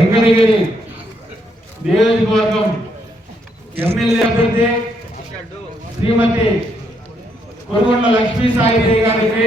వెంకటగిరి నియోజకవర్గం ఎమ్మెల్యే అభ్యర్థి శ్రీమతి కొరుగొండ లక్ష్మీ సాయి గారికి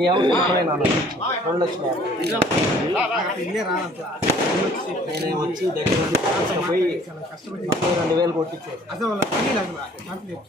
ఈ అవసరం ఇప్పుడే నాన్న రెండు లక్షలు నేను వచ్చి దగ్గర నుండి తీసుకొని పోయి ముప్పై రెండు వేలు కొట్టించారు అసలు వాళ్ళ పని అసలు కాంప్లీట్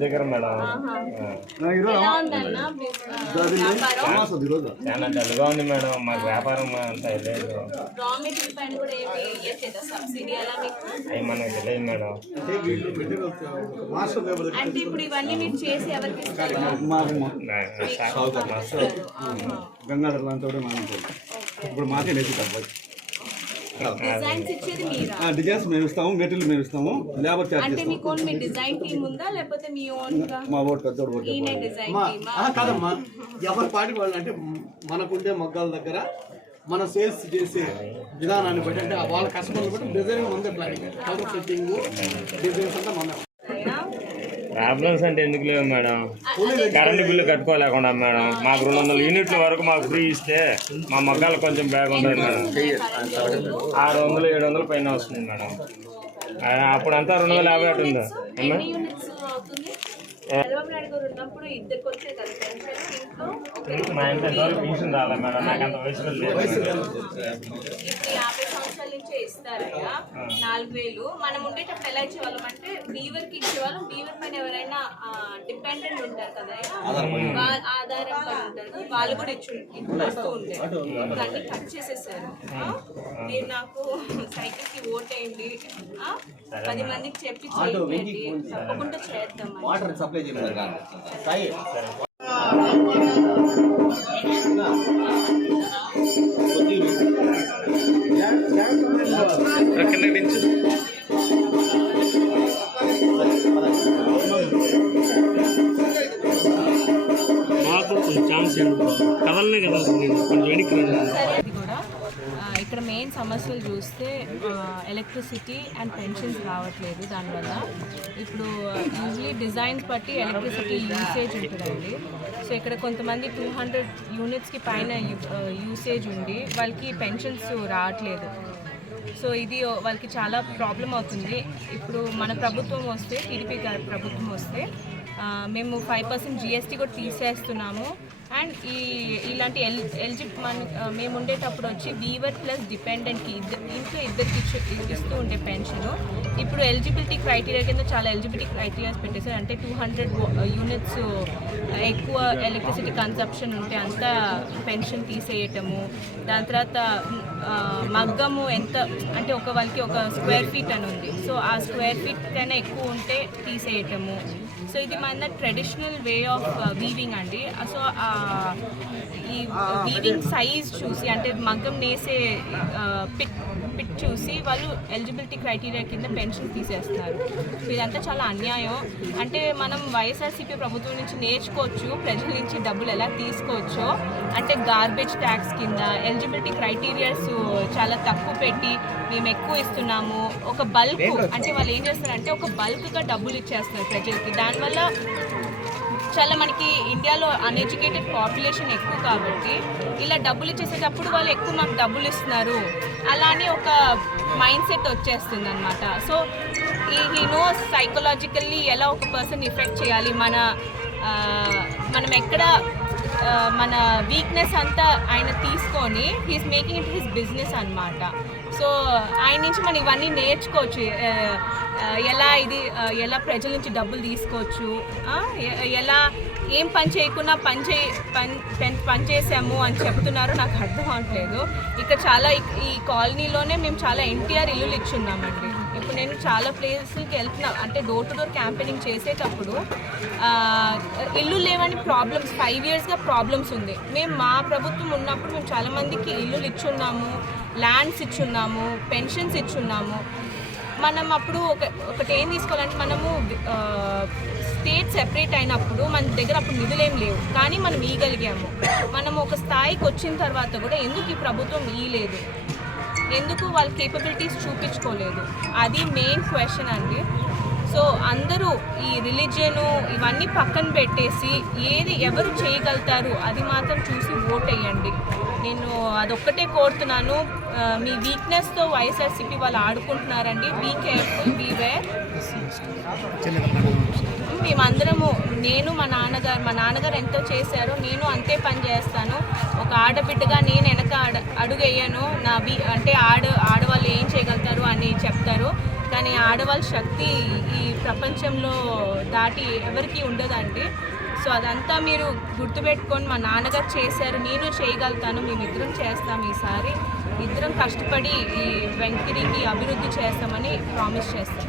దగ్గర మేడం. చాలా డల్గా ఉంది మేడం మాకు వ్యాపారం అంత లేదు. అవి మనకు తెలియదు మేడం. గంగాధర్ లాంటి ఇప్పుడు మాకే లేదు తప్పదు డిజైన్స్ మేము ఇస్తాము మెటీరియల్ మేము ఇస్తాము లేబర్ ఛార్జ్ అంటే మీకు ఓన్ మీ డిజైన్ టీమ్ ఉందా లేకపోతే మీ ఓన్గా? మా ఓటు పెద్దోడు ఓటు ఈయన డిజైన్ టీమా ఆ, కాదమ్మా. ఎవరి పాటి వాళ్ళు అంటే మనకుండే మగ్గాల దగ్గర మన సేల్స్ చేసే విధానాన్ని బట్టి అంటే వాళ్ళ కస్టమర్లు బట్టి డిజైన్ మందే ప్లానింగ్ కలర్ సెట్టింగ్ డిజైన్స్ అంతా మన ప్రాబ్లమ్స్ అంటే ఎందుకు లేవు మేడం? కరెంటు బిల్లు కట్టుకోలేకుండా మేడం. మాకు రెండు వందల యూనిట్ల వరకు మాకు ఫ్రీ ఇస్తే మా మగ్గాలు కొంచెం బ్యాగ్ ఉంటుంది మేడం. ఆరు వందలు ఏడు వందలు పైన వస్తుంది మేడం. అప్పుడంతా రెండు వందల యాభై ఒకటి ఉంది మా ఇంట్లో పెన్షన్ రాలే మేడం నాకు అంత వయసు కూడా లేదు. మేడం. ఇప్పుడు యాభై సంవత్సరాల నుంచే ఇస్తారయ్యా. నాలుగు వేలు. మనం ఉండేటప్పుడు ఎలా ఇచ్చేవాళ్ళం అంటే బీవర్కి ఇచ్చేవాళ్ళం. బీవర్ పైన ఎవరైనా డిపెండెంట్ ఉంటారు కదా వాళ్ళ ఆధారం పడి ఉంటారు వాళ్ళు కూడా ఇచ్చు వస్తూ ఉంటారు దాన్ని కట్ చేసేసారు. ఆ? మీరు నాకు సైకిల్కి ఓటేయండి? పది మందికి చెప్పి చేయండి. తప్పకుండా చేద్దాం వాటర్ సప్లై చేయలేదు సాయి మాకు కొంచెం ఛాన్స్ ఇవ్వండి కదలనే కదా నేను కొంచెం వెనక్కి రండి. ఇది కూడా ఆ, ఇక్కడ మెయిన్ సమస్యలు చూస్తే ఎలక్ట్రిసిటీ అండ్ పెన్షన్స్ రావట్లేదు దానివల్ల. ఇప్పుడు యూజువలీ డిజైన్స్ బట్టి ఎలక్ట్రిసిటీ యూసేజ్ ఉంటుందండి. సో ఇక్కడ కొంతమంది టూ హండ్రెడ్ యూనిట్స్కి పైన యూసేజ్ ఉండి వాళ్ళకి పెన్షన్స్ రావట్లేదు. సో ఇది వాళ్ళకి చాలా ప్రాబ్లం అవుతుంది. ఇప్పుడు మన ప్రభుత్వం వస్తే టీడీపీ గారి ప్రభుత్వం వస్తే మేము ఫైవ్ పర్సెంట్ జిఎస్టీ కూడా తీసేస్తున్నాము. అండ్ ఈ ఇలాంటి ఎల్ ఎల్జి మన మేము ఉండేటప్పుడు వచ్చి వీవర్ ప్లస్ డిపెండెంట్కి ఇద్దరు ఇంట్లో ఇద్దరికి ఇస్తూ ఉండే పెన్షన్. ఇప్పుడు ఎలిజిబిలిటీ క్రైటీరియా కింద చాలా ఎలిజిబిలిటీ క్రైటీరియాస్ పెట్టేశారు. అంటే టూ హండ్రెడ్ యూనిట్స్ ఎక్కువ ఎలక్ట్రిసిటీ కన్సప్షన్ ఉంటే అంత పెన్షన్ తీసేయటము. దాని తర్వాత మగ్గము ఎంత అంటే ఒక వాళ్ళకి ఒక స్క్వేర్ ఫీట్ అని ఉంది. సో ఆ స్క్వేర్ ఫీట్ కన్నా ఎక్కువ ఉంటే తీసేయటము. సో ఇది మన ట్రెడిషనల్ వే ఆఫ్ వీవింగ్ అండి. సో ఈ వీవింగ్ సైజ్ చూసి అంటే మగ్గం నేసే పిట్ పిట్ చూసి వాళ్ళు ఎలిజిబిలిటీ క్రైటీరియా కింద పెన్షన్ తీసేస్తున్నారు. సో ఇదంతా చాలా అన్యాయం. అంటే మనం వైఎస్ఆర్సీపీ ప్రభుత్వం నుంచి నేర్చుకోవచ్చు ప్రజల నుంచి డబ్బులు ఎలా తీసుకోవచ్చో. అంటే గార్బేజ్ ట్యాక్స్ కింద ఎలిజిబిలిటీ క్రైటీరియాస్ చాలా తక్కువ పెట్టి మేము ఎక్కువ ఇస్తున్నాము. ఒక బల్క్ అంటే వాళ్ళు ఏం చేస్తారంటే ఒక బల్క్గా డబ్బులు ఇచ్చేస్తున్నారు ప్రజలకి. దానివల్ల చాలా మనకి ఇండియాలో అన్ఎడ్యుకేటెడ్ పాపులేషన్ ఎక్కువ కాబట్టి ఇలా డబ్బులు ఇచ్చేసేటప్పుడు వాళ్ళు ఎక్కువ మాకు డబ్బులు ఇస్తున్నారు. అలా అని ఒక మైండ్ సెట్ వచ్చేస్తుంది అనమాట సో ఈ నో సైకలాజికల్లీ ఎలా ఒక పర్సన్ ఇఫెక్ట్ చేయాలి. మన మనం ఎక్కడ మన వీక్నెస్ అంతా ఆయన తీసుకొని he's making it his business అన్నమాట. సో ఆయన నుంచి మనం ఇవన్నీ నేర్చుకోవచ్చు. ఎలా ఇది ఎలా ప్రజల నుంచి డబ్బులు తీసుకోవచ్చు ఎలా ఏం పని చేయకుండా పని చే పని పని- పని చేసాము అని చెప్తున్నారు నాకు అర్థం అవట్లేదు ఇక్కడ చాలా ఈ- కాలనీలోనే మేము చాలా ఎన్టీఆర్ ఇల్లులు ఇచ్చున్నామండి. ఇప్పుడు నేను చాలా ప్లేసెస్కి వెళ్తున్నా అంటే డోర్ టు డోర్ క్యాంపెయినింగ్ చేసేటప్పుడు ఇల్లు లేవని ప్రాబ్లమ్స్ ఫైవ్ ఇయర్స్గా ప్రాబ్లమ్స్ ఉంది. మేము మా ప్రభుత్వం ఉన్నప్పుడు మేము చాలామందికి ఇల్లులు ఇచ్చున్నాము. Lands ఇచ్చున్నాము pensions ఇచ్చున్నాము. మనం అప్పుడు ఒక ఒకటి ఏం తీసుకోవాలంటే మనము స్టేట్ సెపరేట్ అయినప్పుడు మన దగ్గర అప్పుడు నిధులేం లేవు. కానీ మనం ఇయగలిగాము మనం ఒక స్థాయికి వచ్చిన తర్వాత కూడా ఎందుకు ఈ ప్రభుత్వం ఇయలేదు ఎందుకు వాళ్ళ కేపబిలిటీస్ చూపించుకోలేదు? అది మెయిన్ క్వశ్చన్ అండి. సో అందరూ ఈ రిలీజియను ఇవన్నీ పక్కన పెట్టేసి ఏది ఎవరు చేయగలుగుతారు అది మాత్రం చూసి ఓట్ వేయండి నేను అదొక్కటే కోరుతున్నాను. మీ వీక్నెస్తో వైఎస్ఆర్సీపీ వాళ్ళు ఆడుకుంటున్నారండి. బీ కేర్ఫుల్ వీ వేర్ మేమందరము నేను మా నాన్నగారు మా నాన్నగారు ఎంతో చేశారో నేను అంతే పని చేస్తాను. ఒక ఆడబిడ్డగా నేను వెనక అడ అడుగు నా బీ అంటే ఆడ ఆడవాళ్ళు ఏం చేయగలుగుతారు అని చెప్తారు. కానీ ఆడవాళ్ళ శక్తి ఈ ప్రపంచంలో దాటి ఎవరికీ ఉండదండి. సో అదంతా మీరు గుర్తుపెట్టుకొని మా నాన్నగారు చేశారు నేను చేయగలుగుతాను మేమిద్దరం చేస్తాం ఈసారి. ఇద్దరం కష్టపడి ఈ వెంకిరికి అభివృద్ధి చేస్తామని ప్రామిస్ చేస్తాం.